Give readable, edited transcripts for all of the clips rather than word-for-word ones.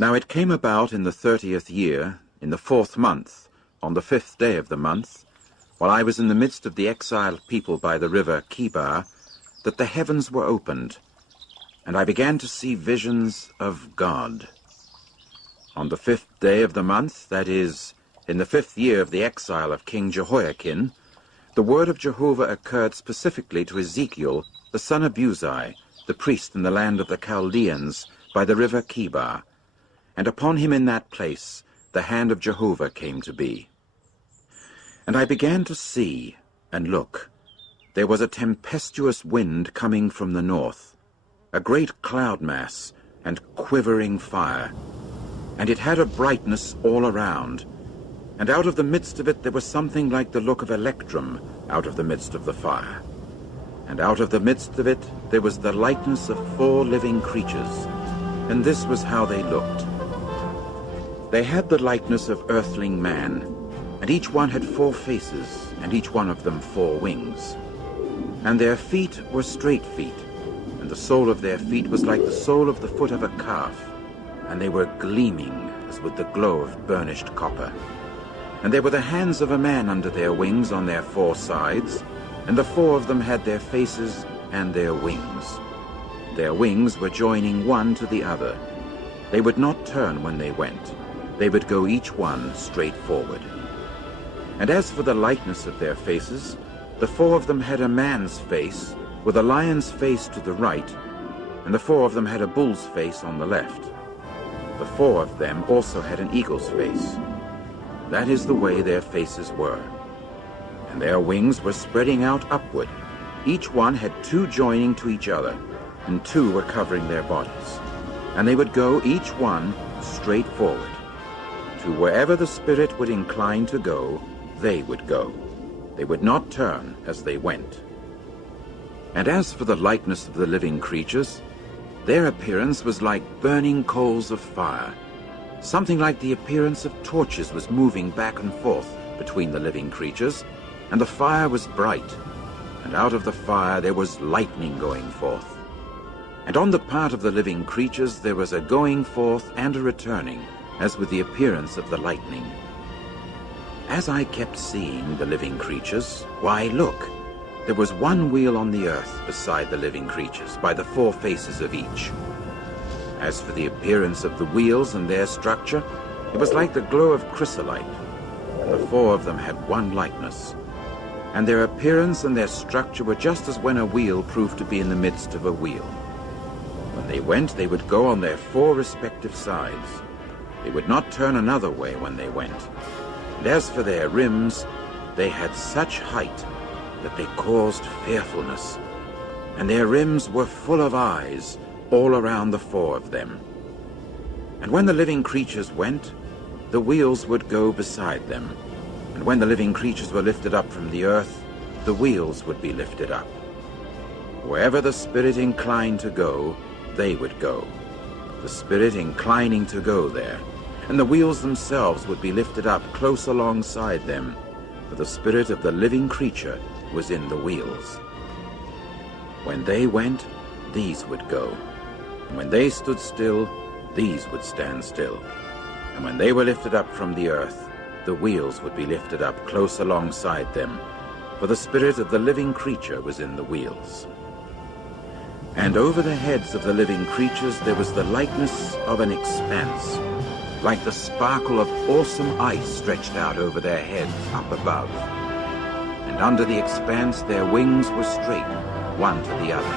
Now it came about in the 30th year, in the 4th month, on the 5th day of the month, while I was in the midst of the exiled people by the river Chebar, that the heavens were opened, and I began to see visions of God. On the 5th day of the month, that is, in the 5th year of the exile of King Jehoiakim, the word of Jehovah occurred specifically to Ezekiel, the son of Buzi, the priest in the land of the Chaldeans, by the river Chebar, and upon him in that place the hand of Jehovah came to be. And I began to see, and look, there was a tempestuous wind coming from the north, a great cloud mass, and quivering fire, and it had a brightness all around, and out of the midst of it there was something like the look of electrum out of the midst of the fire. And out of the midst of it there was the likeness of 4 living creatures, and this was how they looked. They had the likeness of earthling man, and each one had 4 faces, and each one of them 4 wings. And their feet were straight feet, and the sole of their feet was like the sole of the foot of a calf, and they were gleaming as with the glow of burnished copper. And there were the hands of a man under their wings on their 4 sides, and the 4 of them had their faces and their wings. Their wings were joining one to the other. They would not turn when they went. They would go each one straight forward. And as for the likeness of their faces, the 4 of them had a man's face, with a lion's face to the right, and the 4 of them had a bull's face on the left. The 4 of them also had an eagle's face. That is the way their faces were. And their wings were spreading out upward. Each one had 2 joining to each other, and 2 were covering their bodies. And they would go, each one, straight forward. To wherever the Spirit would incline to go, they would go. They would not turn as they went. And as for the likeness of the living creatures, their appearance was like burning coals of fire. Something like the appearance of torches was moving back and forth between the living creatures, and the fire was bright, and out of the fire there was lightning going forth. And on the part of the living creatures there was a going forth and a returning, as with the appearance of the lightning. As I kept seeing the living creatures, why, look, there was one wheel on the earth beside the living creatures, by the 4 faces of each. As for the appearance of the wheels and their structure, it was like the glow of chrysolite, and the 4 of them had one likeness. And their appearance and their structure were just as when a wheel proved to be in the midst of a wheel. When they went, they would go on their 4 respective sides. They would not turn another way when they went. And as for their rims, they had such height that they caused fearfulness. And their rims were full of eyes all around the 4 of them. And when the living creatures went, the wheels would go beside them. And when the living creatures were lifted up from the earth, the wheels would be lifted up. Wherever the Spirit inclined to go, they would go, the Spirit inclining to go there. And the wheels themselves would be lifted up close alongside them, for the Spirit of the living creature was in the wheels. When they went, these would go. And when they stood still, these would stand still. And when they were lifted up from the earth, the wheels would be lifted up close alongside them, for the Spirit of the living creature was in the wheels. And over the heads of the living creatures there was the likeness of an expanse, like the sparkle of awesome ice stretched out over their heads up above. And under the expanse their wings were straight, one to the other.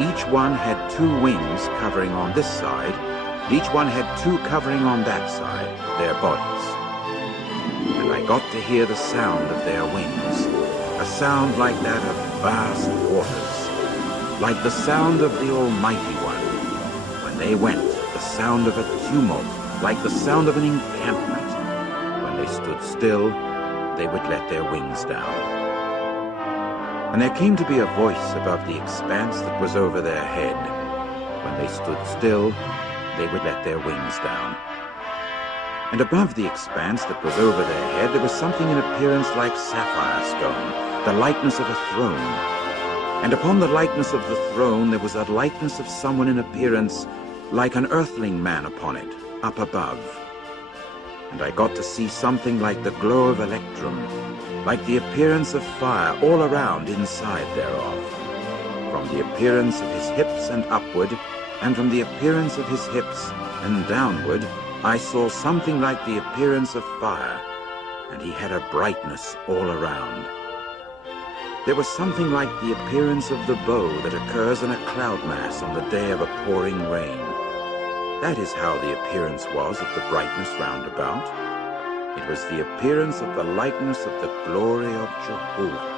Each one had 2 wings covering on this side, and each one had 2 covering on that side, their bodies. And I got to hear the sound of their wings, a sound like that of vast waters, like the sound of the Almighty One. When they went, the sound of a tumult, like the sound of an encampment. When they stood still, they would let their wings down. And there came to be a voice above the expanse that was over their head. When they stood still, they would let their wings down. And above the expanse that was over their head, there was something in appearance like sapphire stone, the likeness of a throne. And upon the likeness of the throne there was a likeness of someone in appearance like an earthling man upon it, up above. And I got to see something like the glow of electrum, like the appearance of fire all around inside thereof. From the appearance of his hips and upward, and from the appearance of his hips and downward, I saw something like the appearance of fire, and he had a brightness all around. There was something like the appearance of the bow that occurs in a cloud mass on the day of a pouring rain. That is how the appearance was of the brightness round about. It was the appearance of the likeness of the glory of Jehovah.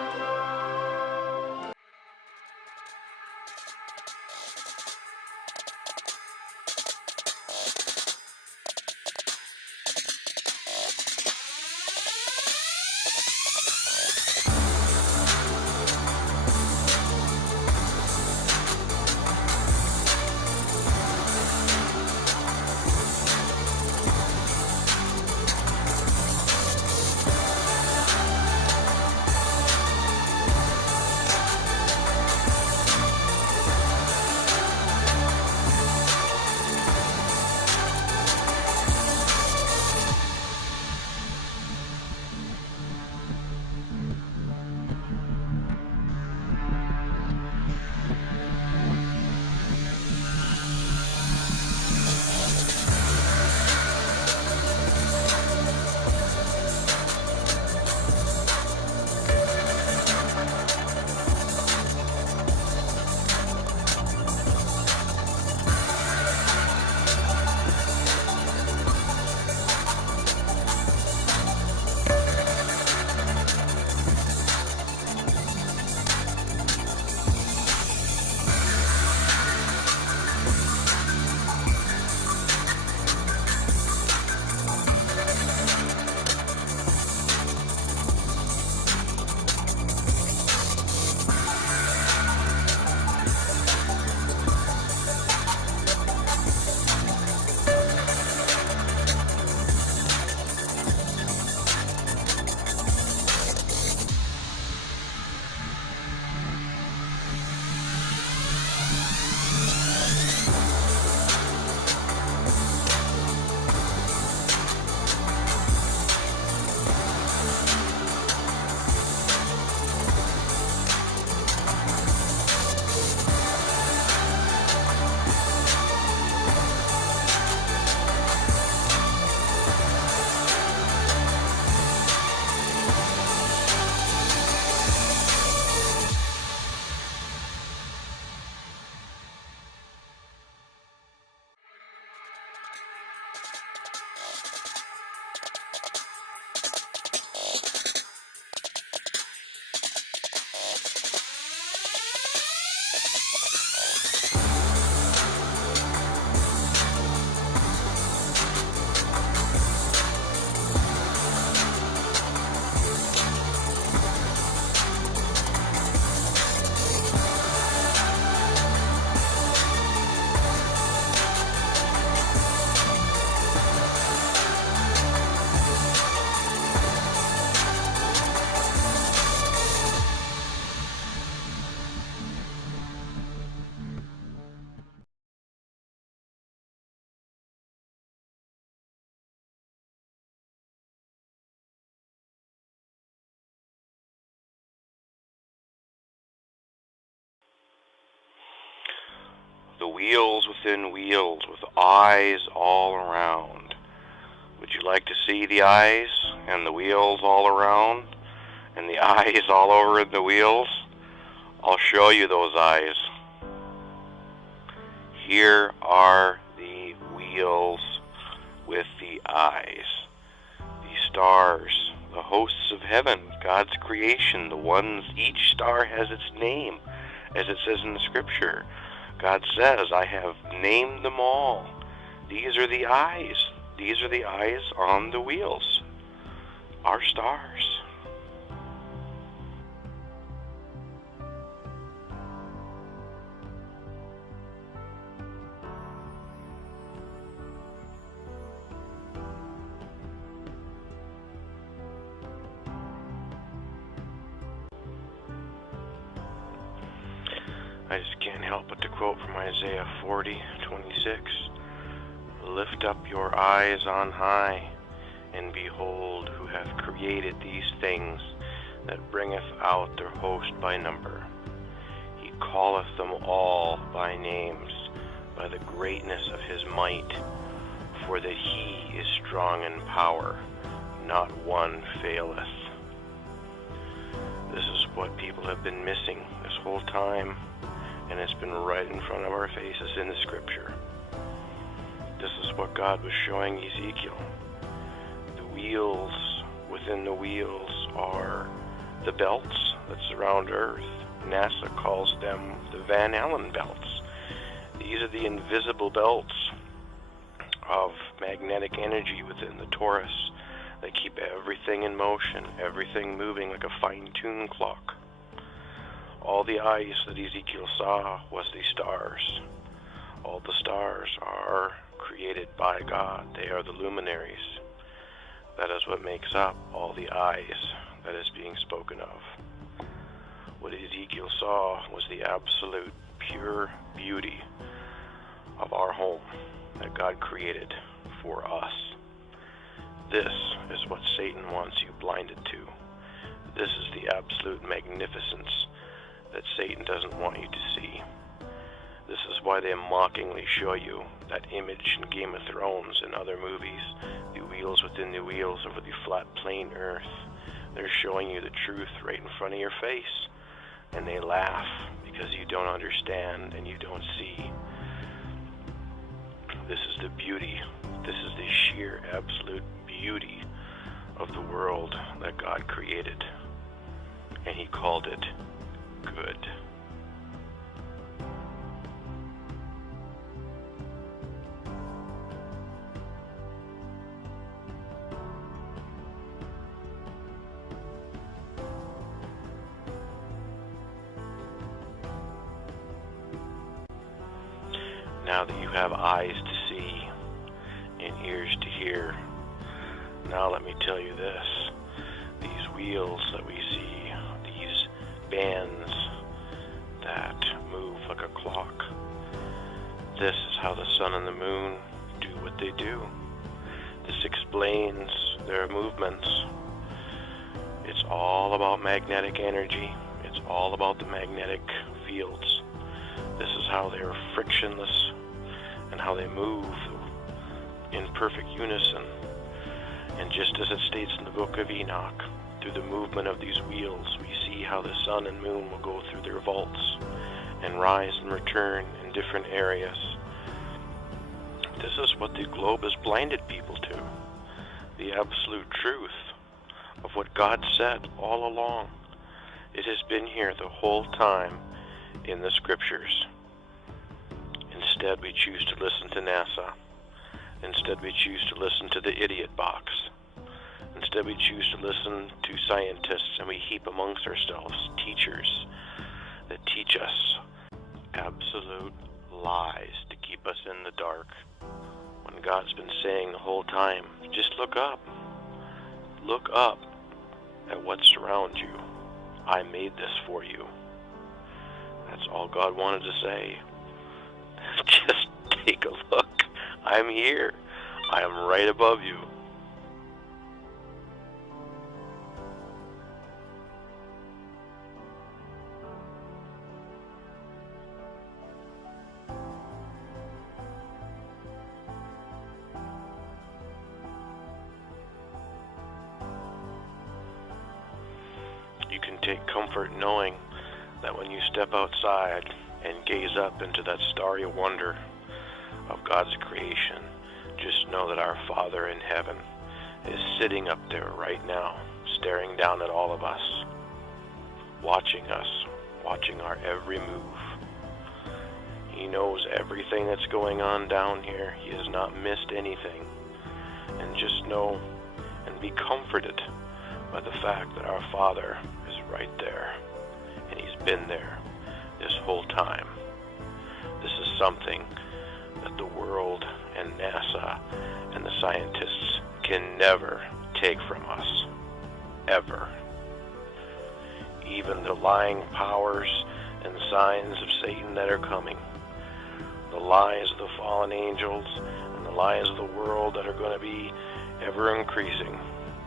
The wheels within wheels with eyes all around. Would you like to see the eyes and the wheels all around and the eyes all over the wheels? I'll show you those eyes. Here are the wheels with the eyes. The stars, the hosts of heaven, God's creation, the ones, each star has its name, as it says in the scripture. God says, I have named them all. These are the eyes. These are the eyes on the wheels. Our stars. I just can't help but to quote from Isaiah 40:26. Lift up your eyes on high, and behold, who hath created these things, that bringeth out their host by number. He calleth them all by names, by the greatness of his might, for that he is strong in power, not one faileth. This is what people have been missing this whole time, and it's been right in front of our faces in the scripture. This is what God was showing Ezekiel. The wheels within the wheels are the belts that surround Earth. NASA calls them the Van Allen belts. These are the invisible belts of magnetic energy within the torus. They keep everything in motion, everything moving like a fine-tuned clock. All the eyes that Ezekiel saw was the stars. All the stars are created by God. They are the luminaries. That is what makes up all the eyes that is being spoken of. What Ezekiel saw was the absolute pure beauty of our home that God created for us. This is what Satan wants you blinded to. This is the absolute magnificence that Satan doesn't want you to see. This is why they mockingly show you that image in Game of Thrones and other movies, the wheels within the wheels over the flat plain earth. They're showing you the truth right in front of your face, and they laugh because you don't understand and you don't see. This is the beauty, this is the sheer absolute beauty of the world that God created, and he called it good. Now that you have eyes to see and ears to hear, now let me tell you this. These wheels that we see, these bands that move like a clock, this is how the sun and the moon do what they do. This explains their movements. It's all about magnetic energy. It's all about the magnetic fields. This is how they're frictionless and how they move in perfect unison. And just as it states in the book of Enoch, through the movement of these wheels, we see how the sun and moon will go through their vaults and rise and return in different areas. This is what the globe has blinded people to, the absolute truth of what God said all along. It has been here the whole time in the scriptures. Instead, we choose to listen to NASA. Instead, we choose to listen to the idiot box. Instead, we choose to listen to scientists, and we heap amongst ourselves teachers that teach us absolute lies to keep us in the dark. When God's been saying the whole time, just look up. Look up at what's around you. I made this for you. That's all God wanted to say. Just take a look. I'm here. I am right above you. You can take comfort knowing that when you step outside and gaze up into that starry wonder of God's creation, just know that our Father in heaven is sitting up there right now, staring down at all of us, watching our every move. He knows everything that's going on down here. He has not missed anything. And just know and be comforted by the fact that our Father is right there, and he's been there this whole time. This is something that the world and NASA and the scientists can never take from us, ever. Even the lying powers and signs of Satan that are coming, the lies of the fallen angels, and the lies of the world that are going to be ever increasing,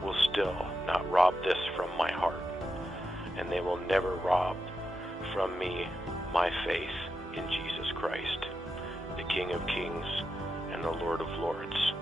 will still not rob this from my heart. And they will never rob from me my faith in Jesus Christ, the King of Kings and the Lord of Lords.